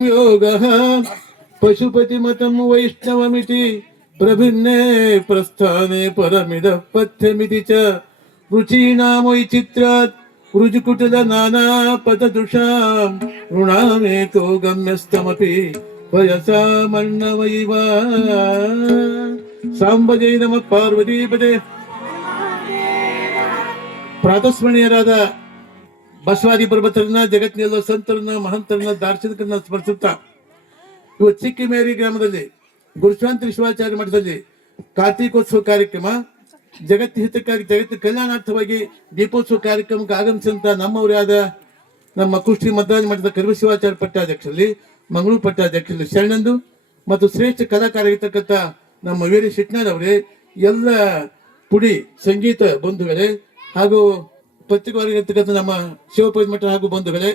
योगः पशुपतिमतं वैष्णवमिति प्रभिन्ने प्रस्थाने परमिदः पथ्यमिति च रुचीणां वैचित्र्यात् ऋजुकुटल नानापददृशां ऋणामेको गम्यस्तमपि वयसामर्णवैव ಸಾಂಬಜೈ ನಮ ಪಾರ್ವತೀಪದೇ ಪ್ರಾತಸ್ಮರಣೀಯರಾದ ಬಸವಾದಿ ಪರ್ವತರನ್ನ ಜಗತ್ತಿನೆಲ್ಲ ಸಂತರನ್ನ, ಮಹಂತರನ್ನ ದಾರ್ಶನಿಕರನ್ನ ಸ್ಮರಿಸುತ್ತಾ ಇವತ್ತು ಚಿಕ್ಕಿಮೇರಿ ಗ್ರಾಮದಲ್ಲಿ ಗುರುಶಾಂತಿ ಶಿವಾಚಾರ್ಯ ಮಠದಲ್ಲಿ ಕಾರ್ತೀಕೋತ್ಸವ ಕಾರ್ಯಕ್ರಮ ಜಗತ್ತು ಹಿತಕ್ಕಾಗಿ ಜಗತ್ತು ಕಲ್ಯಾಣಾರ್ಥವಾಗಿ ದೀಪೋತ್ಸವ ಕಾರ್ಯಕ್ರಮಕ್ಕೆ ಆಗಮಿಸಿದಂತ ನಮ್ಮವರಾದ ನಮ್ಮ ಕುಷ್ಟಿ ಮದ್ರಾಜ ಮಠದ ಕರ್ವ ಶಿವಾಚಾರ್ಯ ಪಟ್ಟಾಧ್ಯಕ್ಷರಲ್ಲಿ, ಮಂಗಳೂರು ಪಟ್ಟಾಧ್ಯಕ್ಷರಲ್ಲಿ ಶರಣಂದು ಮತ್ತು ಶ್ರೇಷ್ಠ ಕಲಾಕಾರರಿರ್ತಕ್ಕಂಥ ನಮ್ಮ ವೀರ ಶಿಟ್ನಾಳ್ ಅವರೇ, ಎಲ್ಲ ಪುಡಿ ಸಂಗೀತ ಬಂಧುಗಳೇ ಹಾಗೂ ಪತ್ರಿಕೆಯವರಿಗಿರ್ತಕ್ಕಂಥ ನಮ್ಮ ಶಿವಪೂಜೆ ಮಠ ಹಾಗೂ ಬಂಧುಗಳೇ,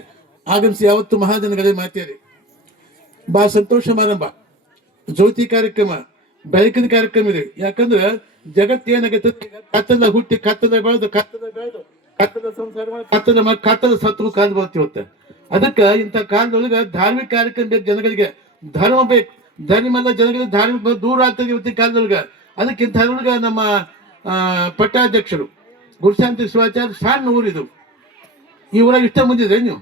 ಆಗಮಿಸಿ ಯಾವತ್ತು ಮಹಾಜನಗಳೇ ಮಾತೇರಿ. ಬಹಳ ಸಂತೋಷ ಸಮಾರಂಭ ಜ್ಯೋತಿ ಕಾರ್ಯಕ್ರಮ, ಬೆಳಕಿನ ಕಾರ್ಯಕ್ರಮ ಇದೆ. ಯಾಕಂದ್ರೆ ಜಗತ್ತು ಏನಾಗೈತೆ ಕತ್ತಲ ಹುಟ್ಟಿ ಕತ್ತಲ ಬೆಳೆದು ಕತ್ತಲ ಬೆಳೆದು ಕತ್ತಲ ಸಂಸಾರ ಮಾಡಿ ಕತ್ತಲ ಮಾಡಿ ಕತ್ತಲ ಸತ್ರು ಕಾಲ ಬರ್ತಿವತ್ತೆ ಅದಕ್ಕ ಇಂಥ ಕಾಲದೊಳಗೆ ಧಾರ್ಮಿಕ ಕಾರ್ಯಕ್ರಮ ಬೇಕು ಜನಗಳಿಗೆ. ಧರ್ಮ ಬೇಕು. ಧರ್ಮ ಎಲ್ಲ ಜನಗಳಿಗೆ ಧಾರ್ಮಿಕ ದೂರ ಆಗ್ತದೆ ಇವತ್ತಿನ ಕಾಲದೊಳಗೆ. ಅದಕ್ಕಿಂತ ನಮ್ಮ ಪಟ್ಟಾಧ್ಯಕ್ಷರು. ಗುರುಶಾಂತಿ ಶಿವಾಚಾರ್ಯ ಸಣ್ಣ ಊರಿದು. ಈ ಊರಾಗ ಇಷ್ಟ ಬಂದಿದ್ರೆ ನೀವು?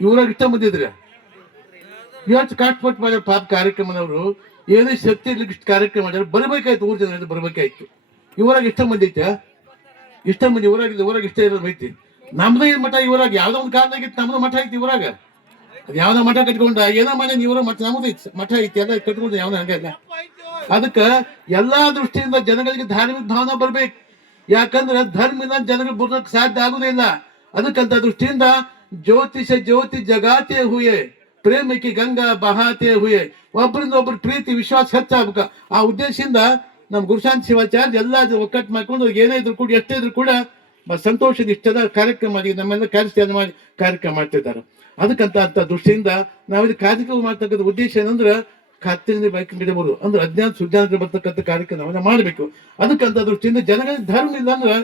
ಈ ಊರಾಗ ಇಷ್ಟ ಬಂದಿದ್ರೆ ಇವತ್ತು ಕಷ್ಟಪಟ್ಟು ಮಾಡ್ಯಾರ ಪಾಪ ಕಾರ್ಯಕ್ರಮದವರು ಏನೇ ಶಕ್ತಿ ಇಷ್ಟು ಕಾರ್ಯಕ್ರಮ ಮಾಡ್ಯಾರ, ಬರಬೇಕಾಯ್ತು ಊರ್ ಜನ ಬರಬೇಕಾಯ್ತು. ಇವರಾಗ ಇಷ್ಟ ಬಂದೈತೆ ಇಷ್ಟ ಬಂದಿ ಊರಾಗಿಲ್ಲ ಊರಾಗ ಇಷ್ಟ ಇರೋದು ಐತಿ ನಮ್ದೇ ಮಠ ಇವರಾಗ ಯಾವ್ದೋ ಒಂದು ಕಾಲದಾಗಿತ್ತು ನಮ್ದು ಮಠ ಐತಿ ಊರಾಗ. ಅದು ಯಾವ್ದೋ ಮಠ ಕಟ್ಕೊಂಡ, ಏನೋ ಮನೆ ಇವರ ಮಠ, ನಮ್ದು ಐತಿ, ಮಠ ಐತಿ, ಎಲ್ಲ ಕಟ್ಕೊಂಡು ಯಾವ್ದು ಹಂಗಲ್ಲ ಅದಕ್ಕ ಎಲ್ಲಾ ದೃಷ್ಟಿಯಿಂದ ಜನಗಳಿಗೆ ಧಾರ್ಮಿಕ ಭಾವನೆ ಬರ್ಬೇಕು. ಯಾಕಂದ್ರೆ ಧರ್ಮದ ಜನರು ಬರೋಕ್ ಸಾಧ್ಯ ಆಗುದಿಲ್ಲ. ಅದಕ್ಕಂತ ದೃಷ್ಟಿಯಿಂದ ಜ್ಯೋತಿಷ ಜ್ಯೋತಿ ಜಗಾತೆ ಹುಯೆ ಪ್ರೇಮಕ್ಕೆ ಗಂಗಾ ಬಹಾತೆ ಹುಯೆ. ಒಬ್ಬರಿಂದ ಒಬ್ರು ಪ್ರೀತಿ, ವಿಶ್ವಾಸ ಹೆಚ್ಚಾಗಬೇಕು. ಆ ಉದ್ದೇಶದಿಂದ ನಮ್ಮ ಗುರುಶಾಂತ್ ಶಿವಾಚಾರ್ಯ ಎಲ್ಲ ಒಕ್ಕಟ್ಟು ಮಾಡ್ಕೊಂಡು ಏನೇ ಇದ್ರು ಕೂಡ, ಎಷ್ಟೇ ಇದ್ರು ಕೂಡ ಸಂತೋಷದ ಇಷ್ಟದ ಕಾರ್ಯಕ್ರಮ ನಮ್ಮೆಲ್ಲ ಕಾರ್ಯಸ್ಥಾನ ಮಾಡಿ ಕಾರ್ಯಕ್ರಮ ಮಾಡ್ತಿದ್ದಾರೆ. ಅದಕ್ಕಂತ ಅಂತ ದೃಷ್ಟಿಯಿಂದ ನಾವಿಲ್ಲಿ ಕಾರ್ಯಕ್ರಮ ಮಾಡ್ತಕ್ಕಂಥ ಉದ್ದೇಶ ಏನಂದ್ರೆ ಕತ್ತಿನಿಂದ ಬೈಕಿಡಬಹುದು ಅಂದ್ರೆ ಅಜ್ಞಾನ ಸುಜ್ಞಾನ ಬರ್ತಕ್ಕಂಥ ಕಾರ್ಯಕ್ರಮವನ್ನು ಮಾಡಬೇಕು. ಅದಕ್ಕಂತ ದೃಷ್ಟಿಯಿಂದ ಜನಗಳ ಧರ್ಮ ಇಲ್ಲ ಅಂದ್ರೆ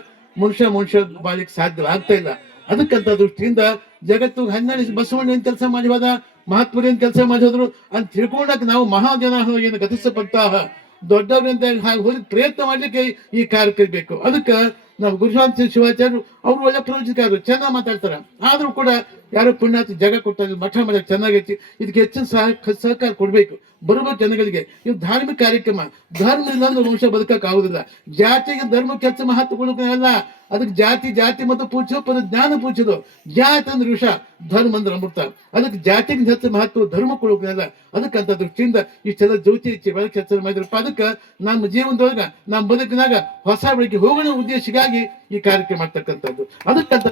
ಮನುಷ್ಯ ಮನುಷ್ಯ ಬಾಳಿಕ್ ಸಾಧ್ಯ ಆಗ್ತಾ ಇಲ್ಲ. ಅದಕ್ಕಂತ ದೃಷ್ಟಿಯಿಂದ ಜಗತ್ತು ಹನ್ನೆರಡು ಬಸವಣ್ಣ ಏನ್ ಕೆಲಸ ಮಾಡಿವಾದ ಮಹಾತ್ಮರು ಏನ್ ಕೆಲಸ ಮಾಡಿ ಹೋದ್ರು ಅಂತ ತಿಳ್ಕೊಂಡಾಗ ನಾವು ಮಹಾಜನ ಏನು ಗತಿಸಪಂತಹ ದೊಡ್ಡವರಿಂದ ಹಾಗೆ ಹೋಗಿ ಪ್ರಯತ್ನ ಮಾಡ್ಲಿಕ್ಕೆ ಈ ಕಾರ್ಯಕ್ರಮ ಬೇಕು. ಅದಕ್ಕೆ ನಾವು ಗುರುಶಾಂತಿ ಶಿವಾಚಾರ್ಯರು, ಅವ್ರು ಒಳ್ಳೆ ಪ್ರವಚನಕಾರರು ಚೆನ್ನಾಗಿ ಮಾತಾಡ್ತಾರೆ. ಆದ್ರೂ ಕೂಡ ಯಾರೋ ಪುಣ್ಯಾತಿ ಜಾಗ ಕೊಟ್ಟಾಗ ಮಠ ಮಠ ಚೆನ್ನಾಗೈತಿ ಇದಕ್ಕೆ ಹೆಚ್ಚಿನ ಸಹ, ಸಹಕಾರ ಕೊಡಬೇಕು. ಬರುವ ಜನಗಳಿಗೆ ಇದು ಧಾರ್ಮಿಕ ಕಾರ್ಯಕ್ರಮ. ಧರ್ಮ ಇಲ್ಲ ಅಂದ್ರೆ ವಂಶ ಬದುಕಕ್ಕೆ ಆಗುದಿಲ್ಲ. ಜಾತಿಗೆ ಧರ್ಮಕ್ಕೆ ಹೆಚ್ಚು ಮಹತ್ವ ಕೊಡೋಕಲ್ಲ ಅದಕ್ಕೆ ಜಾತಿ ಜಾತಿ ಮತ್ತು ಪೂಜೆ ಪದ ಜ್ಞಾನ ಪೂಜೆದು ಜಾತಿ ಅಂದ್ರೆ ವಿಷ, ಧರ್ಮ ಅಂದ್ರೆ ಅಮೃತ. ಅದಕ್ಕೆ ಜಾತಿಗೆ ಹೆಚ್ಚು ಮಹತ್ವ, ಧರ್ಮ ಕೊಡೋಕಲ್ಲ ಅದಕ್ಕಂತ ದೃಷ್ಟಿಯಿಂದ ಇಷ್ಟೆಲ್ಲ ಜ್ಯೋತಿ ಹೆಚ್ಚಿ ಬೆಳಕು ಹೆಚ್ಚು ಮಾಡಿದ್ರಪ್ಪ ಅದಕ್ಕೆ ನಮ್ಮ ಜೀವನದೊಳಗ, ನಮ್ಮ ಬದುಕಿನಾಗ ಹೊಸ ಬೆಳಕಿಗೆ ಹೋಗೋಣ ಉದ್ದೇಶಕ್ಕಾಗಿ ಈ ಕಾರ್ಯಕ್ರಮ ಮಾಡ್ತಕ್ಕಂಥದ್ದು. ಅದಕ್ಕಂತ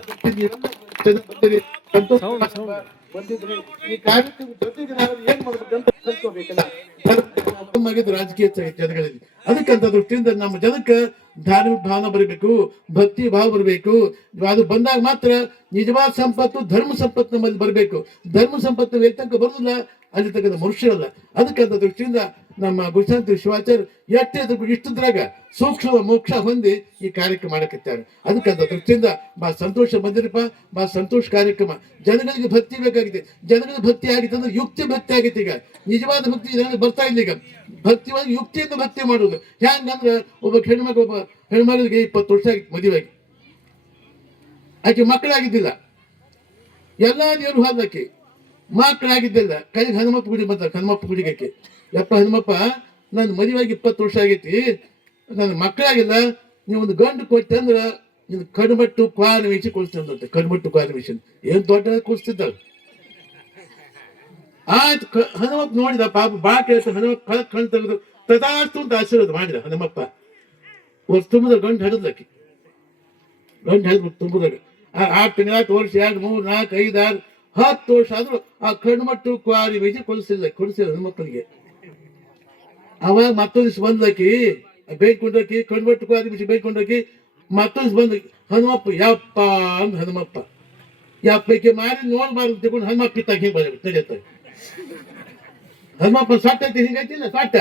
ಸಂತೋಷ ಈ ಕಾರ್ಯಕ್ರಮ ಜೊತೆಗೆ ನಾವು ಏನ್ ಮಾಡ್ಬೇಕಂತ ಕಲ್ತ್ಕೋಬೇಕಲ್ಲ ನಮ್ಮಾಗಿದ್ದು ರಾಜಕೀಯ ಜನಗಳಲ್ಲಿ. ಅದಕ್ಕಂತ ದೃಷ್ಟಿಯಿಂದ ನಮ್ಮ ಜನಕ್ಕೆ ಧಾರ್ಮಿಕ ಭಾವನೆ ಬರಬೇಕು ಭಕ್ತಿ ಭಾವ ಬರಬೇಕು. ಅದು ಬಂದಾಗ ಮಾತ್ರ ನಿಜವಾದ ಸಂಪತ್ತು ಧರ್ಮ ಸಂಪತ್ತು ನಮ್ಮಲ್ಲಿ ಬರಬೇಕು. ಧರ್ಮ ಸಂಪತ್ತು ಎಲ್ಲಿ ತನಕ ಬರುದಿಲ್ಲ ಅಲ್ಲಿ ತನಕ ಮನುಷ್ಯರಲ್ಲ. ಅದಕ್ಕಂತ ದೃಷ್ಟಿಯಿಂದ ನಮ್ಮ ಗುರುಸಂತ ಶಿವಾಚಾರ್ಯ ಎಷ್ಟೇ ಇಷ್ಟದ್ರಾಗ ಸೂಕ್ಷ್ಮ ಮೋಕ್ಷ ಹೊಂದಿ ಈ ಕಾರ್ಯಕ್ರಮ ಮಾಡಕತ್ತಾರೆ. ಅದಕ್ಕಂತ ದೃಷ್ಟಿಯಿಂದ ಬಾ ಸಂತೋಷ ಬಂದಿರಪ್ಪ, ಬಾ ಸಂತೋಷ ಕಾರ್ಯಕ್ರಮ. ಜನಗಳಿಗೆ ಭಕ್ತಿ ಬೇಕಾಗಿದೆ. ಜನಗಳಿಗೆ ಭಕ್ತಿ ಆಗಿತ್ತು ಅಂದ್ರೆ ಯುಕ್ತಿ ಭಕ್ತಿ ಆಗಿತ್ತು ಈಗ. ನಿಜವಾದ ಭಕ್ತಿ ಜನಗಳಿಗೆ ಬರ್ತಾ ಇಲ್ಲ ಈಗ. ಭಕ್ತಿ ಒಳಗೆ ಯುಕ್ತಿಯಿಂದ ಭಕ್ತಿ ಮಾಡುವುದು. ಹೆಂಗಂದ್ರೆ ಒಬ್ಬ ಹೆಣ್ಮಗ ಒಬ್ಬ ಹೆಣ್ಮಗಳಿಗೆ ಇಪ್ಪತ್ತು ವರ್ಷ ಆಗಿತ್ತು ಮದುವೆ ಆಕೆ ಮಕ್ಕಳಾಗಿದ್ದಿಲ್ಲ. ಎಲ್ಲಾ ದೇವರು ಹೋದಕ್ಕೆ ಮಕ್ಕಳಾಗಿದ್ದಿಲ್ಲ ಕೈಗೆ ಹನುಮಪ್ಪ ಗುಡಿ ಬಂದ ಹನುಮಪ್ಪ ಗುಡಿಗಕ್ಕೆ. ಯಪ್ಪ ಹನುಮಪ್ಪ ನನ್ನ ಮದುವೆಯಾಗಿ ಇಪ್ಪತ್ತು ವರ್ಷ ಆಗೈತಿ. ನನ್ನ ಮಕ್ಕಳಾಗಿಲ್ಲ. ನೀವು ಒಂದು ಗಂಡು ಕೊಟ್ಟೆ ಅಂದ್ರೆ ಕಡುಮಟ್ಟು ಕ್ವಾರ ಮಿಷನ್ ಕೊಡಿಸ್ತಂತೆ ಕಡುಮಟ್ಟು ಕ್ವಾರ ಮಿಷನ್ ಏನ್ ದೊಡ್ಡ ಕೊಡಿಸ್ತಿದ್ದಾಳೆ? ಆಯ್ತು, ಕ- ಹನುಮಪ್ಪ ನೋಡಿದ ಪಾಪ, ಬಾ ಕೇಳ್ತ ಹನುಮಪ್ಪ ಕಳ್ ಕಣ್ ತೆಗೆದು ತದಾಸ್ತು ಅಂತ ಆಶೀರ್ವಾದ ಮಾಡಿದ ಹನುಮಪ್ಪ. ವರ್ಷ ತುಂಬದ ಗಂಡು ಹಡದಕ್ಕೆ ಗಂಡು ಹಡದ್ ಆ, ಆರು ತಿಂಗಳ ವರ್ಷ ಎರಡು, ಮೂರು, ನಾಲ್ಕು, ಐದು, ಆರು. ಹತ್ತು ವರ್ಷ ಆದ್ರೂ ಆ ಕಣ್ಮಟ್ಟು ಕ್ವಾರಿ ಬೀಜ ಕೊಡಿಸಿಲ್ಲ ಕೊಡಿಸಿಲ್ಲ ಹೆಣ್ಮಕ್ಳಿಗೆ ಅವಾಗ ಮತ್ತೊಂದಿಷ್ಟು ಬಂದಕಿ ಬೇಯ್ಕೊಂಡಾಕಿ ಕಣ್ಮಟ್ಟು ಕ್ವಾರಿ ಬೀಜ ಬೇಯ್ಕೊಂಡಾಕಿ ಮತ್ತೊಂದು ಬಂದ ಹನುಮಪ್ಪ, ಯಪ್ಪ ಅಂದ್ ಹನುಮಪ್ಪ. ಯಪ್ಪಕ್ಕೆ ಮಾರಿ ನೋಡ್ಬಾರ್ದು ತಗೊಂಡು ಹನುಮಪ್ಪ ಇತ್ತಾಗ ಹಿಂಗೆ ಬಂದ್ಬಿಟ್ಟು ನಡೆಯುತ್ತೆ ಹನುಮಪ್ಪ ಸಟ್ಟ ಐತಿ ಹಿಂಗೈತಿಲ್ಲ ಸಟ್ಟ?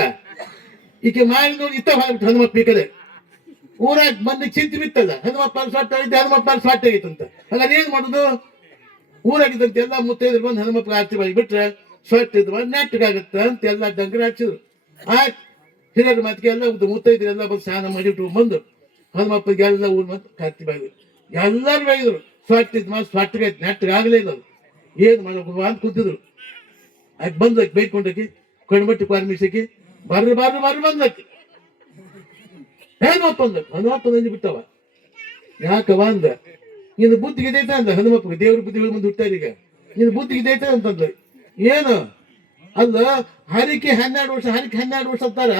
ಈಕೆ ಮಾರಿ ನೋಡಿ ಇತ್ತ ಹೊರಬಿಟ್ಟು ಹನುಮಪ್ಪ ಈ ಕಡೆ. ಊರಾಗ ಬಂದ ಚಿಂತೆ ಬಿತ್ತಲ್ಲ ಹನುಮಪ್ಪ ಸಟ್ಟ ಐತಿ ಹನುಮಪ್ಪ ಸಟ್ಟ ಐತಂತ ಹಾಗಾದ್ರೆ ಏನ್ ಮಾಡುದು? ಊರಾಗಿದ್ದಂತೆ ಎಲ್ಲ ಮುತ್ತೈದ್ರು ಬಂದು ಹನುಮಪ್ಪ ಆರತಿ ಮಾಡಿ ಬಿಟ್ರೆ ಸ್ವಟ್ಟಿದ್ ನೆಟ್ಟಗಾಗತ್ತ ಅಂತ ಎಲ್ಲ ಡಂಗರ ಹಚ್ಚಿದ್ರು. ಆಯ್ತು. ಹಿರಿಯರ ಮಾತಿಗೆ ಎಲ್ಲ ಉದ್ದ ಮುತ್ತೈದ್ರು ಎಲ್ಲ ಬಂದು ಸ್ನಾನ ಮಾಡಿಟ್ಟು ಬಂದು ಹನುಮಪ್ಪಗೆ ಎಲ್ಲ ಊರ್ ಮತ್ತೆ ಕಾರ್ತಿ ಬಾಯಿದ್ರು ಎಲ್ಲರೂ ಬೈದ್ರು ಸ್ವಟ್ಟಿದ್ ಮಾತು ಸ್ವಚ್ಛಗೆ ನೆಟ್ಟಗಾಗಲೇ ಇಲ್ಲ ಅದು. ಏನ್ ಮಾಡಬೇಕು ಅಂತ ಕೂತಿದ್ರು. ಆಕೆ ಬಂದಕ್ಕೆ ಬೈಕೊಂಡಕ್ಕೆ ಕಣ್ಮಟ್ಟಿ ಪಾರ್ಮಿಸಕ್ಕೆ ಬರ್ರಿ ಬರ್ರಿ ಬರ್ರಿ ಬಂದಕ್ಕೆ ಹನುಮಪ್ಪ ಅಂದ ಹನುಮಪ್ಪ ನಂಜಿ ಬಿಟ್ಟವ. ಯಾಕವ ಅಂದ? ನಿನ್ನ ಬುದ್ಧಿ ಇದೈತೆ ಅಂದ ಹನುಮಪ್ಪ ದೇವ್ರ ಬುದ್ಧಿ ಮುಂದೆ ಹುಟ್ಟಾರ ಈಗ. ನಿನ್ನ ಬುದ್ಧಿ ಇದೈತೆ ಅಂತಂದ ಏನು? ಅಲ್ಲ, ಹರಿಕೆ ಹನ್ನೆರಡು ವರ್ಷ, ಹರಿಕೆ ಹನ್ನೆರಡು ವರ್ಷ ಅಂತಾರ.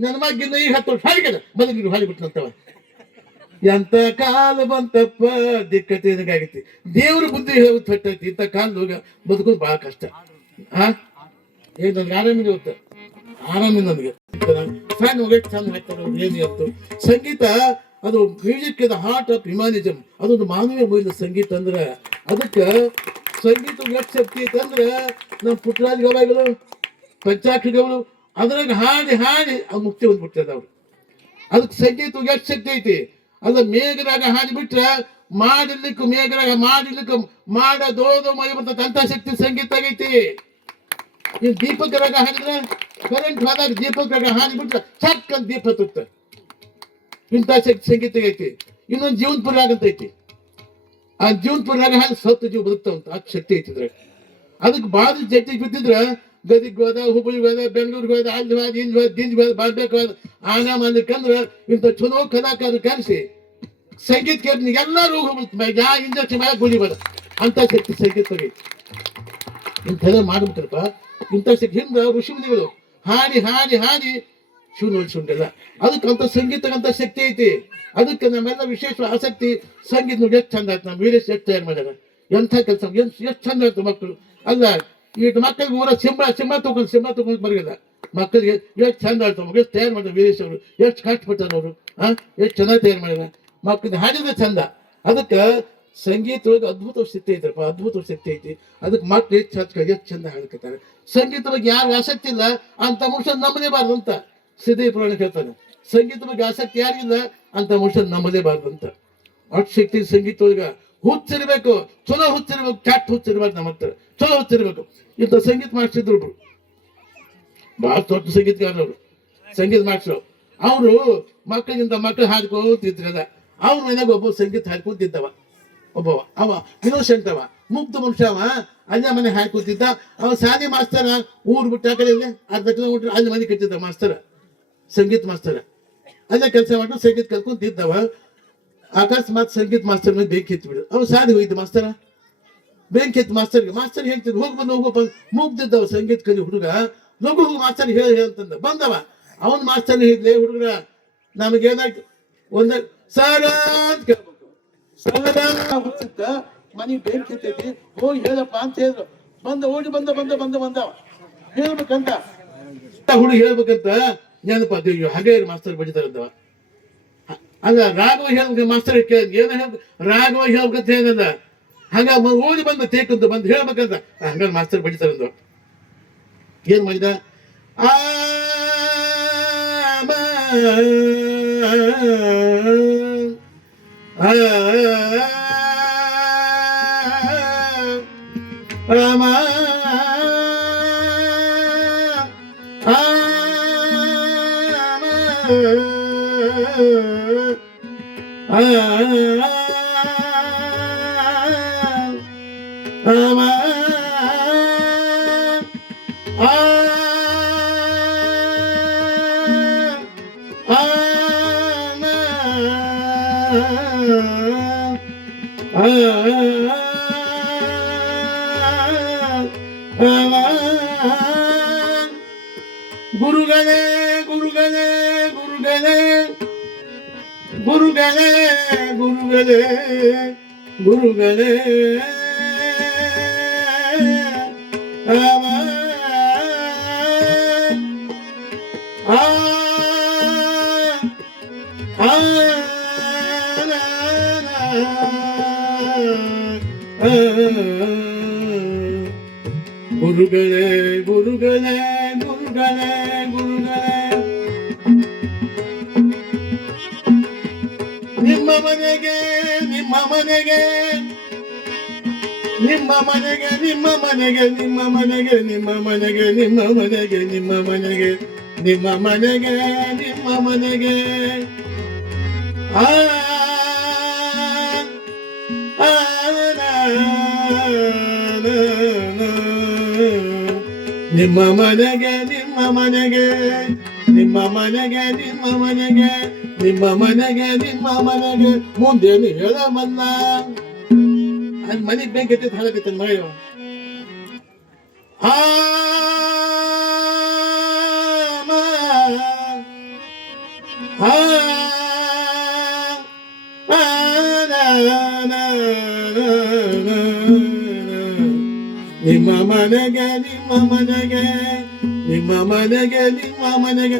ನನ್ನ ಮಗಿನ ಈಗ ಹತ್ತು ವರ್ಷ ಹರಿಕೆ ಬದುಕಿಗೆ ಹಾರಿ ಬಿಟ್ಟಂತವ ಎಂತ ಕಾಲ ಬಂತಪ್ಪ? ದಿಕ್ಕತೆ ಆಗೈತಿ ದೇವ್ರ ಬುದ್ಧಿ ಹೊಟ್ಟೈತಿ. ಇಂಥ ಕಾಲ ಬದುಕೋದು ಬಹಳ ಕಷ್ಟ. ಆ? ಏನ್ ನನ್ಗೆ ಆರಾಮಿದೆ ಗೊತ್ತ ಆರಾಮಿದೆ ನನಗೆ. ಸಣ್ಣ ಹೋಗಿ ಚಂದ ಹಾಕ್ತಾರೆ ಏನು ಇತ್ತು ಸಂಗೀತ ಅದು music the heart of humanism ಅದೊಂದು ಮಾನವೀಯ ಮೌಲ್ಯ ಸಂಗೀತ ಅಂದ್ರೆ ಅದಕ್ಕೆ ಸಂಗೀತ ಶಕ್ತಿ ಅಂದ್ರೆ ನಮ್ಮ ಪುಟ್ಟರಾಜ ಗವಾಯಿಗಳು ಪಂಚಾಕ್ಷಿಗಳು ಅದ್ರಾಗ ಹಾಡಿ ಹಾಡಿ ಅದು ಮುಕ್ತಿ ಬಂದ್ಬಿಡ್ತದೆ ಅವ್ರು. ಅದಕ್ಕೆ ಸಂಗೀತ ಎಷ್ಟು ಶಕ್ತಿ ಐತಿ. ಅದ ಮೇಘರಾಗ ಹಾಡಿಬಿಟ್ರ ಮಾಡಿರ್ಲಿಕ್ಕೆ ಮೇಘರಾಗ ಮಾಡಿರ್ಲಿಕ್ಕೆ ಮಾಡದೋದು ಮೈ ಬರ್ತದೆ. ಅಂತ ಶಕ್ತಿ ಸಂಗೀತ ಆಗೈತಿ. ದೀಪಕ್ ರಾಗ ಹಾಡಿದ್ರೆ ಕರೆಂಟ್ ಹೋದಾಗ ದೀಪಕ್ ರಾಗ ಹಾಡಿಬಿಟ್ರೆ ಚಕ್ ಅಂತ ದೀಪ ತುತ್ತ ಇಂಥ ಶಕ್ತಿ ಸಂಗೀತ ಐತಿ. ಇನ್ನೊಂದು ಜೀವನ ರಾಗ ಅಂತ ಐತಿ. ಆ ಜೀವನ ಪುರಾಗ ಹ್ಯಾಂಗ ಸತ್ತು ಜೀವ ಬದುಕ್ತಾವಂತ ಆ ಶಕ್ತಿ ಐತಿದ್ರೆ ಅದಕ್ಕೆ ಬಾದ ಜಟ್ಟಿ ಬಿದ್ದಿದ್ರ, ಗದಿಗ್ ಹೋದ ಹುಬ್ಬಳ್ಳಿ ಹೋದ, ಬೆಂಗಳೂರಿಗೆ ಹೋದ, ಅಲ್ಲಿ ಹೋದ, ಇಲ್ಲಿ ಹೋದ ದಿಂಜ್ ಹೋದ ಬಾರ್ಬೇಕು ಹೋದ, ಆನ ಮಾಡ್ಲಿಕ್ಕಂದ್ರ ಇಂಥ ಚಲೋ ಕಲಾಕಾರ ಕರೆಸಿ ಸಂಗೀತ ಕೇಳಿ ಎಲ್ಲರೂ ಹೋಗ್ಬಿಡ್ತು. ಯಾ ಇಂಜಕ್ಷನ್ ಮ್ಯಾಗ ಗುಳಿಬಾರ ಅಂತ ಶಕ್ತಿ ಸಂಗೀತ ಐತಿ. ಇಂಥೆಲ್ಲ ಮಾಡ್ಬಿಟ್ರಪ್ಪ. ಇಂಥ ಶಕ್ತಿ ಹಿಂದ ಋಷಿಮುನಿಗಳು ಹಾಡಿ ಹಾಡಿ ಹಾಡಿ ಶಿವನ ಉಳಿಸ್ಕೊಂಡೆಲ್ಲ. ಅದಕ್ಕಂತ ಸಂಗೀತಕ್ಕಂತ ಶಕ್ತಿ ಐತಿ. ಅದಕ್ಕೆ ನಮ್ಮೆಲ್ಲ ವಿಶೇಷ ಆಸಕ್ತಿ ಸಂಗೀತ ನೋಡಿ ಎಷ್ಟು ಚಂದ ಆಯ್ತು. ನಮ್ಮ ವೀರೇಶ್ ಎಷ್ಟು ತಯಾರು ಮಾಡ್ಯಾರ. ಎಂಥ ಕೆಲಸ ಎಷ್ಟು ಚಂದ ಆಯ್ತು ಮಕ್ಕಳು ಅಲ್ಲ, ಈಗ ಮಕ್ಕಳಿಗೆ ಊರ ಸಿಂಹ ಸಿಂಹ ತಗೊಂಡು ಸಿಂಹ ತಗೊಂಡು ಬರಗಿಲ್ಲ ಮಕ್ಕಳಿಗೆ ಎಷ್ಟು ಚಂದ ಆಯ್ತು ಮಗ ಎಷ್ಟು ತಯಾರು ಮಾಡ್ತಾರೆ ವೀರೇಶ್ ಅವರು. ಎಷ್ಟು ಕಷ್ಟಪಟ್ಟಾರ ಅವರು. ಹಾ ಎಷ್ಟು ಚೆನ್ನಾಗಿ ತಯಾರು ಮಾಡ್ಯಾರ. ಮಕ್ಕಳಿಗೆ ಹಾಡಿದ್ರೆ ಚಂದ. ಅದಕ್ಕೆ ಸಂಗೀತ ಒಳಗೆ ಅದ್ಭುತ ಶಕ್ತಿ ಐತಪ್ಪ. ಅದ್ಭುತ ಶಕ್ತಿ ಐತಿ. ಅದಕ್ಕೆ ಮಕ್ಳು ಹೆಚ್ಚು ಹಚ್ಕ ಎಷ್ಟು ಚಂದ ಹಾಡ್ಕೊತಾರೆ ಸಂಗೀತ ಬಗ್ಗೆ ಯಾರು ಆಸಕ್ತಿ ಇಲ್ಲ. ಅಂತ ಮನುಷ್ಯ ನಂಬಲೇಬಾರ್ದು ಅಂತ. ಸಿದ್ಧಿ ಪುರಾಣ ಹೇಳ್ತಾನೆ ಸಂಗೀತ ಬಗ್ಗೆ ಆಸಕ್ತಿ ಯಾರಿಲ್ಲ ಅಂತ ಮನುಷ್ಯ ನಂಬಲೇಬಾರ್ದು ಅಂತ. ಅಷ್ಟು ಶಕ್ತಿ ಸಂಗೀತ ಒಳಗ ಹುಚ್ಚಿರ್ಬೇಕು, ಚಲೋ ಹುಚ್ಚಿರ್ಬೇಕು ಕ್ಯಾಟ್ ಹುಚ್ಚಿರ್ಬಾರ್ದು ನಮ್ಮ ಹತ್ರ. ಚಲೋ ಹುಚ್ಚಿರ್ಬೇಕು. ಇಂಥ ಸಂಗೀತ ಮಾಡಿಸಿದ್ರು ಒಬ್ರು. ಬಹಳ ದೊಡ್ಡ ಸಂಗೀತಗಾರರು ಸಂಗೀತ ಮಾಡಿಸ್ರು ಅವರು ಮಕ್ಕಳಿಗಿಂತ ಮಕ್ಕಳು ಹಾಡ್ಕೋತಿದ್ರಲ್ಲ ಅವ್ರ ಮನೆಯಾಗ ಒಬ್ಬ ಸಂಗೀತ ಹಾಡ್ಕೊಂತಿದ್ದವ. ಒಬ್ಬವ. ಅವ ಇನ್ನೋಸೆಂಟ್ ಅವ ಮುಗ್ಧ ಮನುಷ್ಯ ಅವ. ಅಲ್ಲೇ ಮನೆ ಹಾಡ್ಕೊತಿದ್ದ. ಅವ ಸಾಲಿ ಮಾಸ್ತರ, ಊರ್ ಬಿಟ್ಟು ಆ ಕಡೆ ಅರ್ಧ ಕಿಲೋಮೀಟರ್ ಅಲ್ಲಿ ಮನೆ ಕಟ್ಟಿದ್ದ ಮಾಸ್ತರ. ಸಂಗೀತ ಮಾಸ್ತರ. ಅಲ್ಲೇ ಕೆಲಸ ಮಾಡಿ ಸಂಗೀತ ಕಲ್ಕೊಂತಿದ್ದವ ಅಕಸ್ಮಾತ್ ಸಂಗೀತ ಮಾಸ್ತರ್ ಮೇಲೆ ಬೆಂಕಿ ಇತ್ತು ಬಿಡು ಅವ್ ಸಾಧಿ ಹೋಯ್ತು ಮಾಸ್ತರ? ಬೆಂಕಿ ಇತ್ತು ಮಾಸ್ತರ್ಗೆ. ಮಾಸ್ತರ್ ಹೇಳ್ತಿದ್ರು, ಹೋಗಿ ಬಂದು ಹೋಗಪ್ಪ ಮುಗ್ದಿದ್ದವ ಸಂಗೀತ ಕಲಿ ಹುಡುಗ. ಲಘು ಹೋಗಿ ಮಾಸ್ತರ್ ಹೇಳಿ ಹೇಳ್ತಂದ ಬಂದವ. ಅವನ್ ಮಾಸ್ತರ್ ಹೇಳಿದ್ಲೆ, ಹುಡುಗರ, ನಮಗೇನಾಯ್ತು? ಒಂದ ಸರ ಅಂತ ಕೇಳ್ಬೇಕು. ಸರ ಹುಡುಗ ಮನೆಗೆ ಬೆಂಕಿ ಎತ್ತೈತಿ, ಹೋಗಿ ಹೇಳಪ್ಪ ಅಂತ ಹೇಳಿದ್ರು. ಬಂದ ಓಡಿ ಬಂದ ಬಂದ ಬಂದ, ಬಂದವ. ಹೇಳ್ಬೇಕಂತ? ಹುಡುಗ ಹೇಳ್ಬೇಕಂತ? ನೆನಪ ಹಾಗೆ ಮಾಸ್ತರ್ ಬಡಿತಾರಂತವ ಅಲ್ಲ ರಾಘವ ಹೇಳ್ಬೇಕು ಮಾಸ್ತರ್ ಕೇಳಿದ್ ಏನು ಹೇಳ್ ರಾಘವ ಹೇಳ್ಬೇಕಂತ ಏನಲ್ಲ ಹಂಗ ಓದಿ ಬಂದ ತೇಕಂತ ಬಂದು ಹೇಳ್ಬೇಕಂತ ಹಂಗ ಮಾಸ್ತರ್ ಬಡಿತಾರಂದ ಏನ್ ಮಾಡಿದ ಆ ರಾಮ ಗುರುಗಳೇ ಮನೆಗೆ ನಿಮ್ಮ ಮನೆಗೆ ನಿಮ್ಮ ಮನೆಗೆ ನಿಮ್ಮ ಮನೆಗೆ ನಿಮ್ಮ ಮನೆಗೆ ನಿಮ್ಮ ಮನೆಗೆ ನಿಮ್ಮ ಮನೆಗೆ ಆ. ನಿಮ್ಮ ಮನೆಗೆ ನಿಮ್ಮ ಮನೆಗೆ ನಿಮ್ಮ ಮನೆಗೆ ನಿಮ್ಮ ಮನೆಗೆ ನಿಮ್ಮ ಮನೆಗೆ ನಿಮ್ಮ ಮನೆಗೆ ಮುಂದೇನು ಹೇಳ ಮನ್ನ ನನ್ನ ಮನೆಗೆ ಎತ್ತಿದ್ದು ಹಾಳಾಗತ್ತೆ ಮಗ ನಿಮ್ಮ ಮನೆಗೆ ನಿಮ್ಮ ಮನೆಗೆ ನಿಮ್ಮ ಮನೆಗೆ ನಿಮ್ಮ ಮನೆಗೆ.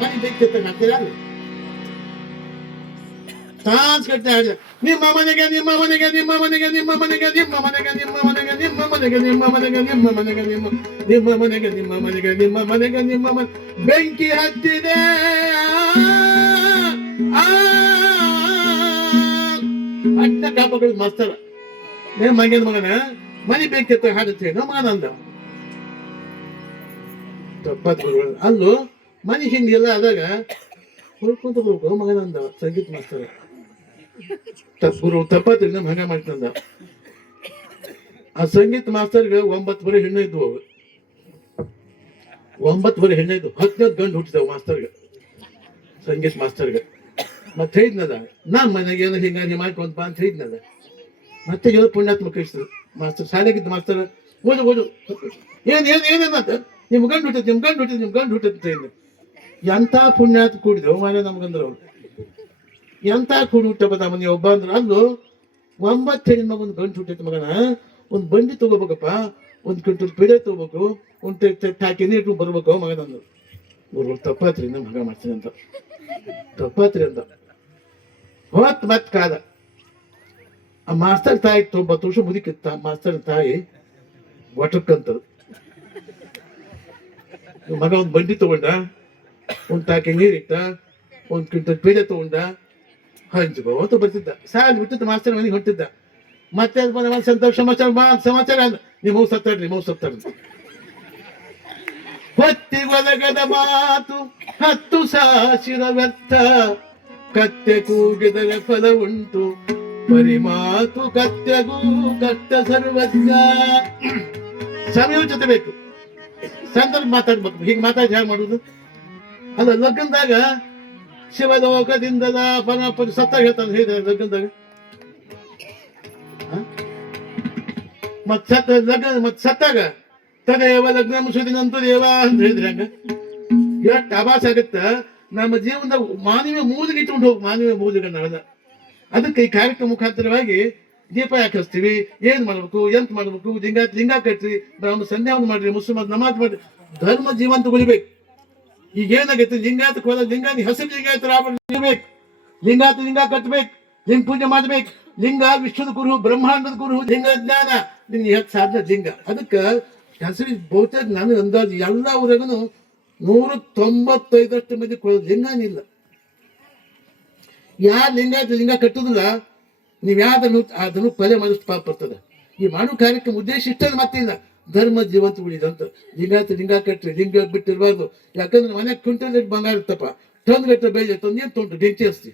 ಮನೆ ಬೆಕ್ಕಿತ್ತ ಹಾಕ್ತೀರ ಹೇಳ್ದ ನಿಮ್ಮ ಮನೆಗೆ ನಿಮ್ಮ ಮನೆಗೆ ನಿಮ್ಮ ಮನೆಗೆ ನಿಮ್ಮ ಮನೆಗೆ ನಿಮ್ಮ ಮನೆಗೆ ನಿಮ್ಮ ಮನೆಗೆ. ನಿಮ್ಮ ಮನೆಗೆ ನಿಮ್ಮ ಮನೆಗೆ, ನಿಮ್ಮ ನಿಮ್ಮ ಮನೆಗೆ ನಿಮ್ಮ ಮನೆಗೆ ನಿಮ್ಮ ಮನೆಗೆ, ನಿಮ್ಮ ಮನೆ. ಬೆಂಕಿ ಹತ್ತಿದೆ. ಅಟ್ಟ ಕಾಪಗಳು ಮಸ್ತರ. ಏ, ಮಂಗನ ಮಗನ, ಮನೆ ಬೆಂಕಿ ಹಾಡುತ್ತೆ, ನಮ್ಮ ಗುರುಗಳು ಅಲ್ಲೂ, ಮನೆ ಹಿಂಗೆಲ್ಲ ಆದಾಗ ಹುಡ್ಕೊಂತ ಹೋಗು, ಮಗನಂದ, ಸಂಗೀತ ಮಾಸ್ತರ. ತಪ್ಪು ತಪ್ಪತ್ರಿ ನಮ್ಮ ಹಂಗ ಮಾಡ್ತಂದ. ಆ ಸಂಗೀತ ಮಾಸ್ತರ್ಗೆ ಒಂಬತ್ತು ಬರೀ ಹೆಣ್ಣು ಇದ್ವು ಒಂಬತ್ತು ಬರೀ ಹೆಣ್ಣು ಇದ್ವು. ಹದಿನೈದು ಗಂಡು ಹುಟ್ಟಿದವು ಮಾಸ್ತರ್ಗೆ ಸಂಗೀತ ಮಾಸ್ತರ್ಗೆ ಮತ್ತೆ ಹೇಳಿದ್ನದ ನಾ ಮನೆಗೆ ಏನೋ ಹಿಂಗಾಗಿ ಮಾಡ್ಕೊಂತ ಅಂತ ಹೇಳಿದ್ನದ ಮತ್ತೆ ಏನೋ ಪುಣ್ಯಾತ್ಮ ಕಳಿಸಿದ್ರು. ಮಾಸ್ತರ್ ಶಾಲೆಗಿದ್ದ ಮಾಸ್ತರ್ ಓದು ಓದು. ಏನ್ ಏನ್ ಏನೇನಂತ ನಿಮ್ ಗಂಡು ಹುಟ್ಟದ್, ನಿಮ್ ಗಂಡು ಹುಟ್ಟದ್, ನಿಮ್ ಗಂಡು ಹುಟ್ಟದ್ ಅಂತ ಹೇಳಿದ್ರು. ಎಂತ ಪುಣ್ಯಾತ್ ಕೂಡಿದ್ರು ಮನೆ ನಮ್ಗಂದ್ರ ಅವ್ರು. ಎಂತ ಕೂಡಿ ಹುಟ್ಟಬದ ಮನೆ ಒಬ್ಬ ಅಂದ್ರು. ಅಲ್ಲೂ, ಒಂಬತ್ತು ಹೆಣ್ಣು ಮಗ ಒಂದು ಗಂಟು ಹುಟ್ಟೈತೆ ಮಗನ? ಒಂದು ಬಂಡಿ ತಗೋಬೇಕಪ್ಪ, ಒಂದು ಕ್ವಿಂಟಲ್ ಪಿಡೆ ತಗೋಬೇಕು, ಒಂದು ಟಾಕಿ ನೀರು ಬರ್ಬೇಕು ಮಗನ ಗುರು ತಪ್ಪಾತ್ರಿ ನಮ್ಮ ಮಗ ಮಾಡ್ತೀನಿ ಅಂತ. ತಪ್ಪಾತ್ರಿ ಅಂತ. ಹೊತ್ ಮತ್ ಕಾದ. ಆ ಮಾಸ್ತರ್ ತಾಯಿ ತೊಂಬತ್ತು ವರ್ಷ ಮುದುಕಿತ್ತ ಮಾಸ್ತರ್ ತಾಯಿ ಒಟಕ್ಕಂತ ಮಗ ಒಂದು ಬಂಡಿ ತಗೊಂಡ, ಒಂದು ಟಾಕಿ ನೀರಿಟ್ಟ ಒಂದು ಕ್ವಿಂಟಲ್ ಪೇಡೆ ತಗೊಂಡ ಹಂಚ್ಕೋತ ಬರ್ತಿದ್ದ. ಸಾಲ ಬಿಟ್ಟಿದ್ದ ಮಾಸ್ತರ್ ಮನೆಗೆ ಹೊಂಟಿದ್ದ. ಮತ್ತೆ ಒಂದು ಸಂತೋಷ, ಸಮಾಚಾರ ಸಮಾಚಾರ ನಿಮ್ಮ ಸತ್ತಾಡ್ರಿ ನಿಮ್ಮ ಸತ್ತಾಡ್ರಿ ಹೊತ್ತಿಗೊದಗದ ಮಾತು, ಹತ್ತು ಸಾಸಿರ ವ್ಯರ್ಥ. ಕತ್ತೆ ಕೂಗಿದರೆ ಫಲ ಉಂಟು. ಬರಿ ಮಾತು ಕತ್ತೆಗೂ ಕಷ್ಟ ಸರ್ವಜ್ಞ. ಸಮಯೋಚಿತ ಬೇಕು. ಸಂದರ್ಭ ಮಾತಾಡ್ಬೇಕು. ಹೀಗೆ ಮಾತಾಡಿ ಹೇಗೆ ಮಾಡುದು? ಅಲ್ಲ, ಲಗ್ನದಾಗ ಶಿವಲೋಕದಿಂದಲ ಪರಪರಿ ಸತ್ತ ಹೇಳ್ತಾನೆ. ಹೇಳಿದ ಲಗ್ನದಾಗ? ಮತ್ ಸತ್ತ ಲಗ್ನ ಮತ್ ಸತ್ತಾಗ ತದೇವ ಲಗ್ನ ಮುಸುದಿನಂತೂ ದೇವ ಅಂತ ಹೇಳಿದ್ರೆ ಹಂಗ? ಎಷ್ಟು ಆಭಾಸ ಆಗತ್ತ? ನಮ್ಮ ಜೀವನದ ಮಾನವೀಯ ಮೂಲಿಗೆ ಇಟ್ಕೊಂಡು ಹೋಗಿ, ಮಾನವೀಯ ಮೂಲಿಗೆ ನಡೆದ ಅದಕ್ಕೆ ಈ ಕಾರ್ಯಕ್ರಮ ಮುಖಾಂತರವಾಗಿ ದೀಪ ಯಾಕೆ ಹಚ್ತೀವಿ ಏನ್ ಮಾಡ್ಬೇಕು, ಎಂತ ಮಾಡ್ಬೇಕು, ಲಿಂಗ ಲಿಂಗ ಕಟ್ರಿ, ಬ್ರಾಹ್ಮಣ ಸಂಧ್ಯಾವನ್ನ ಮಾಡ್ರಿ, ಮುಸ್ಲಿಮ್ ನಮಾಜ್ ಮಾಡ್ರಿ, ಧರ್ಮ ಜೀವಂತ ಉಳಿಬೇಕು. ಈಗ ಏನಾಗೈತೆ? ಲಿಂಗಾಯತ ಕೋಲ ಲಿಂಗಾನಿ ಹಸಿರು ಲಿಂಗಾಯತ ಇರ್ಬೇಕು. ಲಿಂಗಾಯತ ಲಿಂಗ ಕಟ್ಬೇಕು, ಲಿಂಗ ಪೂಜೆ ಮಾಡ್ಬೇಕು. ಲಿಂಗ ವಿಶ್ವದ ಗುರು, ಬ್ರಹ್ಮಾಂಡದ ಗುರು, ಲಿಂಗ, ಜ್ಞಾನ. ನಿನ್ ಯಾಕೆ ಸಾಧ್ಯ ಲಿಂಗ. ಅದಕ್ಕೆ ಹೆಸರು ಬಹುತೇಕ ನಾನು ಅಂದಾಜು ಎಲ್ಲ ಊರಾಗನು ನೂರ ತೊಂಬತ್ತೈದಷ್ಟು ಮಂದಿ ಕೊಡೋದು ಲಿಂಗನಿಲ್ಲ ಯಾರು ಲಿಂಗ ಲಿಂಗ ಕಟ್ಟುದಿಲ್ಲ, ನೀವು ಯಾವ್ದನ್ನು ಅದನ್ನು ಪದೇ ಮಾಡಿಸ್ ಪಾಪ ಬರ್ತದೆ. ಈ ಮಾನವ ಕಾರ್ಯಕ್ರಮ ಉದ್ದೇಶ ಇಷ್ಟದ ಮತ್ತಿಲ್ಲ ಧರ್ಮ ಜೀವಂತ ಉಳಿದಂತ. ಲಿಂಗಾಯತ ಲಿಂಗ ಕಟ್ಟಿ ಲಿಂಗ ಬಿಟ್ಟಿರ್ಬಾರ್ದು. ಯಾಕಂದ್ರೆ ಮನೆ ಕ್ವಿಂಟಲ್ ಬಂಗಾರ ಇರ್ತಪ್ಪ ಟನ್ ಬೇಜ ತಂದು ಏನು ತೊಂಟು ಬೆಂಕಿ ಹಸ್ತಿ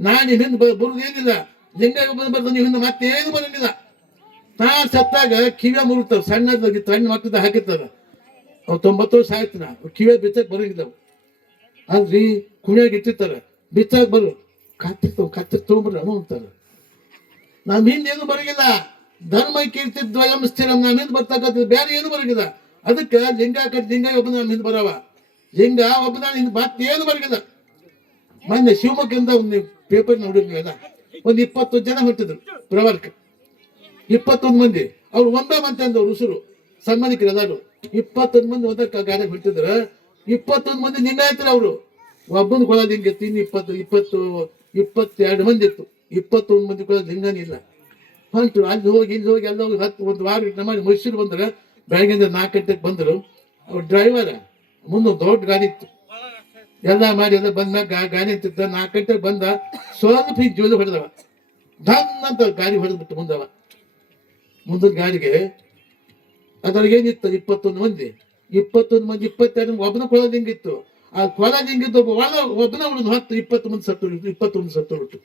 ನಾನು ಹಿಂದೆ ಲಿಂಗ ಬಂದು ಬರ್ದು ನೀವು ಹಿಂದೆ ಮತ್ತೇನು ಬಂದಿಲ್ಲ. ನಾ ಸತ್ತಾಗ ಕಿವಿಯ ಮುರುಗ್ತಾವ ಸಣ್ಣದಾಗಿ ಸಣ್ಣ ಮಕ್ಕಳದ ಹಾಕಿರ್ತಾರ. ಅವ್ ತೊಂಬತ್ತು ವರ್ಷ ಆಯ್ತು ನಾ ಕಿವಿಯ ಬಿಚ್ಚಕ್ ಬರಂಗಿಲ್ಲ ಅಲ್ರಿ ಕುಣಿಯಾಗಿ ಇಟ್ಟಿರ್ತಾರ ಬಿಚ್ಚಾಗ ಬರು. ಕತ್ತಿರ್ತಾವ ಕತ್ತಿ ತೊಗೊಂಬರ್ರಿ ಅಮ್ಮ ಅಂತಾರ. ನಮ್ಮ ಹಿಂದೆ ಏನು ಬರಂಗಿಲ್ಲ. ಧರ್ಮ ಕೀರ್ತಿ ದ್ವಯಂ ಸ್ಥಿರಂ ನಮ್ಮ ಹಿಂದೆ ಬರ್ತಕ್ಕಂಥದ್ದು ಬೇರೆ ಏನು ಬರಂಗಿಲ್ಲ. ಅದಕ್ಕೆ ಲಿಂಗ ಕಟ್ ಲಿಂಗ ಒಬ್ಬನ ನಮ್ಮ ಹಿಂದೆ ಬರವ. ಲಿಂಗ ಒಬ್ಬನ ಹಿಂದೆ ಮತ್ತೇನು ಬರಂಗಿಲ್ಲ. ಮೊನ್ನೆ ಶಿವಮೊಗ್ಗದಿಂದ ಒಂದು ಪೇಪರ್ ನೋಡಿದ್ವಿ ಒಂದು ಇಪ್ಪತ್ತು ಜನ ಹೊಟ್ಟಿದ್ರು ಪ್ರವರ್ಕ. ಇಪ್ಪತ್ತೊಂದು ಮಂದಿ. ಅವ್ರು ಒಂದೇ ಮಂದಿ ಅಂದವ್ರು ಉಸಿರು. ಸನ್ಮಾನಿಕರು ಎಲ್ಲಾರು. ಇಪ್ಪತ್ತೊಂದು ಮಂದಿ ಒಂದಕ್ಕೆ ಗಾಡಿ ಹೊಟ್ಟಿದ್ರ ಇಪ್ಪತ್ತೊಂದು ಮಂದಿ ಲಿಂಗಾಯತರ ಅವರು. ಒಬ್ಬನ ಕೊಳ ಹಿಂಗೆ ಇನ್ನು ಇಪ್ಪತ್ತು ಇಪ್ಪತ್ತು, ಇಪ್ಪತ್ತೆರಡು ಮಂದಿ ಇತ್ತು. ಇಪ್ಪತ್ತೊಂದು ಮಂದಿ ಕೊಳ ಲಿಂಗನಿಲ್ಲ ಹೊಂಟು ಅಲ್ಲಿ ಹೋಗಿ, ಇಲ್ಲಿ ಹೋಗಿ, ಅಲ್ಲಿ ಹೋಗಿ ಹತ್ತು, ಒಂದು ವಾರ ಇಟ್ಟು ಮಾಡಿ ಮೈಸೂರು ಬಂದ್ರೆ ಬೆಳಗ್ಗೆಯಿಂದ ನಾಲ್ಕು ಗಂಟೆಗೆ ಬಂದರು. ಅವ್ರ ಡ್ರೈವರ್ ಮುಂದೆ ದೊಡ್ಡ ಗಾಡಿ ಇತ್ತು. ಎಲ್ಲ ಮಾಡಿ ಎಲ್ಲ ಬಂದ ಗಾಡಿ ಅಂತಿದ್ದ ನಾಲ್ಕು ಗಂಟೆಗೆ ಬಂದ, ಸ್ವಲ್ಪ ಜೋಲು ಹೊಡೆದವ. ಧನ್ ಅಂತ ಗಾಡಿ ಹೊಡೆದ್ಬಿಟ್ಟು ಮುಂದವ. ಮುಂದಿನ ಗಾಡಿಗೆ ಅದ್ರಾಗ ಏನಿತ್ತು? ಇಪ್ಪತ್ತೊಂದು ಮಂದಿ. ಇಪ್ಪತ್ತೊಂದು ಮಂದಿ, ಇಪ್ಪತ್ತೆರಡು ಒಬ್ಬನ ಕೊಳ ಹಿಂಗಿತ್ತು? ಆ ಕೊಳ ಹಿಂಗಿದ್ದು ಒಬ್ಬ ಒಳ ಒಬ್ಬನ ಉಳಿದು ಹತ್ತು, ಇಪ್ಪತ್ತು ಮಂದಿ ಸತ್ತು ಇಪ್ಪತ್ತೊಂದು ಸತ್ತು ಬಿಟ್ಟು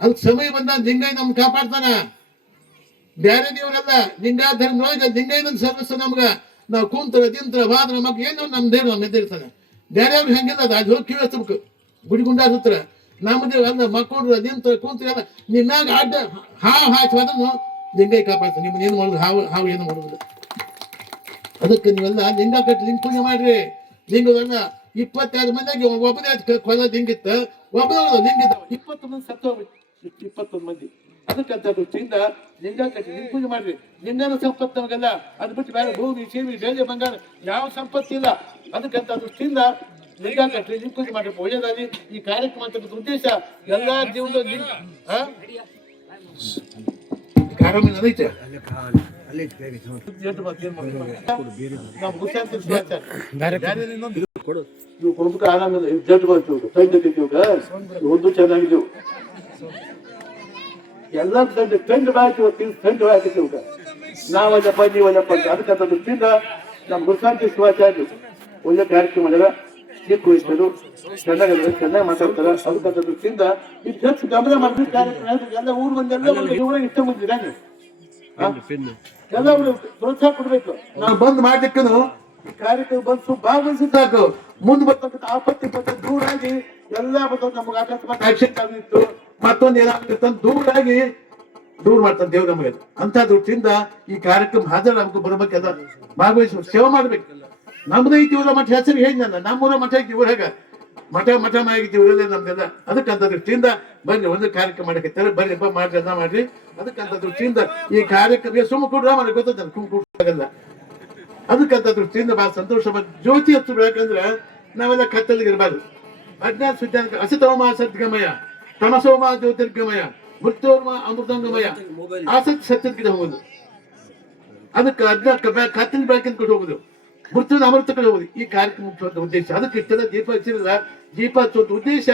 ಅದಕ್ಕೆ ಸಮಯ ಬಂದ ನಿಂಗೈ ನಮ್ಗೆ ಕಾಪಾಡ್ತಾನ. ಬೇರೆ ದೇವರಲ್ಲ ಲಿಂಗ ನಿಂಗೈ ಲಿಂಗಾಯನ ಸರ್ವಿಸ್ ನಮ್ಗ. ನಾವು ಕುಂತ್ರ, ತಿಂತ್ರ ಬಾದ್ರ ಮಗ ಏನು ನಮ್ಮ ದೇವ್ರು ನಮ್ಮ ಎದ್ದಿರ್ತಾನೆ ಬೇರೆ ಅವ್ರು ಹೆಂಗಿಲ್ಲ ಅದು ಕಿವಿ ಹಚ್ಬೇಕು ಗುಡಿಗುಂಡ ಹತ್ರ ನಮ್ದು ಅಂದ್ರೆ ಮಕ್ಕಳು ನಿಂತ ಕೂತು ನಿನ್ನಾಗ ಅಡ್ಡ ಹಾವು ಅದನ್ನು ಲಿಂಗಾಯ ಕಾಪಾಡ್ತಾನೆ ನಿಮ್ಮನ್ನ ಏನು ಮಾಡುದು? ಹಾವು ಹಾವು ಏನು ಮಾಡುದು? ಅದಕ್ಕೆ ನೀವೆಲ್ಲ ಲಿಂಗ ಕಟ್ಟಿ ಲಿಂಗ ಪೂಜೆ ಮಾಡ್ರಿ. ಲಿಂಗದನ್ನ ಇಪ್ಪತ್ತೆರಡು ಮಂದಿಗೆ ಒಬ್ಬನೇ ಕೊಲ ಲಿಂಗಿತ್ತ ಒಬ್ಬನ ಲಿಂಗಿತ್ತ ಇಪ್ಪತ್ತು ಮಂದಿ ಸತ್ತು ಹೋಗ್ಬಿಟ್ಟು ಇಪ್ಪತ್ತೊಂದು ಮಂದಿ. ಅದಕ್ಕಂತ ದೃಷ್ಟಿಯಿಂದ ಲಿಂಗ ಕಟ್ಟಿ ಲಿಂಗ ಪೂಜೆ ಮಾಡ್ರಿ. ನಿನ್ನೆ ಸಂಪತ್ತು ನಮಗೆಲ್ಲ. ಅದು ಬಿಟ್ಟು ಬೇರೆ ಭೂಮಿ, ಸೀಮಿ ಬೇರೆ ಬಂಗಾರ, ಯಾವ ಸಂಪತ್ತು ಇಲ್ಲ ಅದಕ್ಕಂತ ದೃಷ್ಟಿಯಿಂದ ಲಿಂಗ ಕಟ್ಟಿ ಮಾಡಿ ಪೂಜೆ ಮಾಡ್ರಿ ಈ ಕಾರ್ಯಕ್ರಮ ಅಂತ ಉದ್ದೇಶ ಎಲ್ಲ ಜೀವನ ಆ? ಕಾರ್ಯಕ್ರಮ ಏನೈತೆ ಎಷ್ಟು ಮತ್ತೆ ಏನ್ ಮಾಡ್ಬೇಕು? ನಾವು ಹುಷಾರ್ ತಿರ್ಸ್ಕೊಳ್ತಾರೆ. ಬೇರೆ ಇನ್ನೊಂದು? ಇವು ಕೊಡ್ಬೇಕು ಆರಾಮಿಲ್ಲ ಇವು ಜಡ್ ಬಂತು ತಂಡ ಇವಾಗ ಒಂದು ಚೆನ್ನಾಗಿದ್ದೀವಿ ಎಲ್ಲ ತಂಡ ತಂಡ ತಂಡ ನಾವಲ್ಲಪ್ಪ ನೀವಲ್ಲಪ್ಪ ಅದಕ್ಕಂತ ದೃಷ್ಟಿಯಿಂದ ನಮ್ಮ ಗುರುಶಾಂತಿ ಶಿವಾಚಾರ್ಯರು ಒಳ್ಳೆ ಕಾರ್ಯಕ್ರಮ ಮಾಡ್ಯಾರ ಚಿಕ್ಕ ವಯಸ್ಸರು ಚೆನ್ನಾಗಿ ಚೆನ್ನಾಗಿ ಮಾತಾಡ್ತಾರ. ಅದಕ್ಕಂತ ದೃಷ್ಟಿಯಿಂದ ಇದು ಹೆಚ್ಚು ಗಮನ ಮಾಡಿದ್ರೆ ಕಾರ್ಯಕ್ರಮ ಎಲ್ಲ ಊರು ಮಂದಿ ಎಲ್ಲ ಒಂದು ಇಷ್ಟ ಬಂದಿದ್ದಾನೆ ಎಲ್ಲ ಪ್ರೋತ್ಸಾಹ ಕೊಡ್ಬೇಕು. ನಾವು ಬಂದ್ ಮಾಡ್ಲಿಕ್ಕನು ಈ ಕಾರ್ಯಕ್ರಮ ಬಂದು ಭಾಗವಹಿಸಿ ಸಾಕು. ಮುಂದೆ ಬರ್ತಕ್ಕಂಥ ಆಪತ್ತಿ ದೂರ ಆಗಿ ಎಲ್ಲ ಬಂದ ನಮಗೆ ಅಕಸ್ಮಾತ್ ಆಕ್ಸಿಡೆಂಟ್ ಆಗಿತ್ತು ಮತ್ತೊಂದು ಏನಾಗ್ತಿತ್ತು ಅಂತ ದೂರಾಗಿ ದೂರ ಮಾಡ್ತಾನೆ ದೇವ್ರ ನಮಗೆ. ಅಂತ ದೃಷ್ಟಿಯಿಂದ ಈ ಕಾರ್ಯಕ್ರಮ ಹಾಜರಾಗಬೇಕು ಬರ್ಬೇಕೆಲ್ಲ ಭಾಗವಹಿಸಿ ಸೇವೆ ಮಾಡ್ಬೇಕು. ನಮ್ದು ಐತಿ ಇವರ ಮಠ ಹೆಸರು ಹೇಳಿ ನನ್ನ. ನಮ್ಮೂರ ಮಠ ಐತಿ ಹೇಗ ಮಠ ಮಠ ಆಗಿತಿ ಇವರಲ್ಲೇ ನಮ್ದೆಲ್ಲ. ಅದಕ್ಕಂತ ದೃಷ್ಟಿಯಿಂದ ಬನ್ನಿ ಒಂದು ಕಾರ್ಯಕ್ರಮ ಮಾಡಕತ್ತಾರೆ ಬನ್ನಿ ಬಾ ಮಾಡ್ರಿ ಅದ ಮಾಡ್ರಿ. ಅದಕ್ಕಂತ ದೃಷ್ಟಿಯಿಂದ ಈ ಕಾರ್ಯಕ್ರಮ ಸುಮ್ಮ ಕೊಡ್ರ ಮಾಡಿ ಗೊತ್ತದ ಕುಮ್ ಕೊಡಲ್ಲ ಅದಕ್ಕಂತ ದೃಷ್ಟಿಯಿಂದ ಬಹಳ ಸಂತೋಷ ಜ್ಯೋತಿ ಹತ್ತು ಯಾಕಂದ್ರೆ ನಾವೆಲ್ಲ ಕತ್ತಲಿಗೆ ಇರಬಾರ್ದು. ಅಜ್ಞಾನ ಸುಜ್ಞಾನ ಅಸತೋಮ ಸದ್ಗಮಯ ತಮಸೋಮ ಜ್ಯೋತಿರ್ಗಮಯ ಮೃತ್ಯೋರ್ಮ ಅಮೃತಂಗಮಯ. ಆಸಕ್ತಿ ಸತ್ಯದ ಹೋಗುದು. ಅದಕ್ಕೆ ಅಜ್ಞಾನ ಕತ್ತಲಿನ ಬೆಳಕಿನ ಕಡೆ ಹೋಗುದು. ಮೃತ್ಯುನ ಅಮೃತ ಹೋಗುದು ಈ ಕಾರ್ಯಕ್ರಮ ಮುಖ್ಯವಾದ ಉದ್ದೇಶ. ಅದಕ್ಕೆ ಇಷ್ಟೆಲ್ಲ ದೀಪ ಹಚ್ಚಿರಲ್ಲ. ದೀಪ ಹಚ್ಚುವಂತ ಉದ್ದೇಶ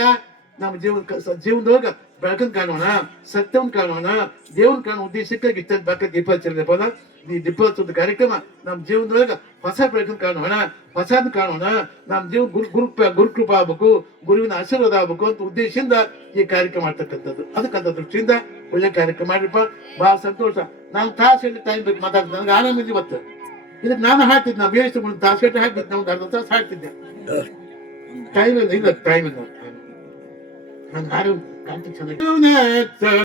ನಮ್ಮ ಜೀವನ ಜೀವನದೊಳಗ ಬೆಳಕನ್ ಕಾಣೋಣ, ಸತ್ಯವನ್ನು ಕಾಣೋಣ ದೇವನ್ ಕಾಣೋ ಉದ್ದೇಶಕ್ಕಾಗಿ ಇಷ್ಟ ಬೆಳಕ ದೀಪ ಹಚ್ಚಿರಲಿಲ್ಲ ಈ ದೀಪ ಹಚ್ಚುವಂತ ಕಾರ್ಯಕ್ರಮ ನಮ್ಮ ಜೀವನದೊಳಗ ಹೊಸ ಬೆಳಕನ್ ಕಾಣೋಣ ಹೊಸದ್ ಕಾಣೋಣ. ನಮ್ಮ ಜೀವ ಗುರು ಗುರು ಗುರುಕೃಪ ಆಗ್ಬೇಕು, ಗುರುವಿನ ಆಶೀರ್ವಾದ ಆಗ್ಬೇಕು ಅಂತ ಉದ್ದೇಶದಿಂದ ಈ ಕಾರ್ಯಕ್ರಮ ಮಾಡ್ತಕ್ಕಂಥದ್ದು. ಅದಕ್ಕಂತ ದೃಷ್ಟಿಯಿಂದ ಒಳ್ಳೆ ಕಾರ್ಯಕ್ರಮ ಮಾಡ್ರಿಪ್ಪ. ಬಹಳ ಸಂತೋಷ. ನಾನು ತಾಸು ಟೈಮ್ ಬೇಕು ಮಾತಾಡ್ತೀನಿ. ನನಗೆ ಆರಾಮಿದೆ ಇವತ್ತು. ಇದಕ್ಕೆ ನಾನು ಹಾಕ್ತಿದ್ದೆ ನಾ ಬೇಯಿಸಿ ಒಂದು ತಾಸು ಗಂಟೆ ಹಾಕ್ತಿದ್ದೆ ನಾವು ಅರ್ಧ ತಾಸು ಹಾಕ್ತಿದ್ದೆ. ಟೈಮ್ ಇಲ್ಲ ಟೈಮ್ ಇಲ್ಲ. ನಾನು ಆರಾಮ್ ಕಾಂತಿ ಚೆನ್ನಾಗಿ.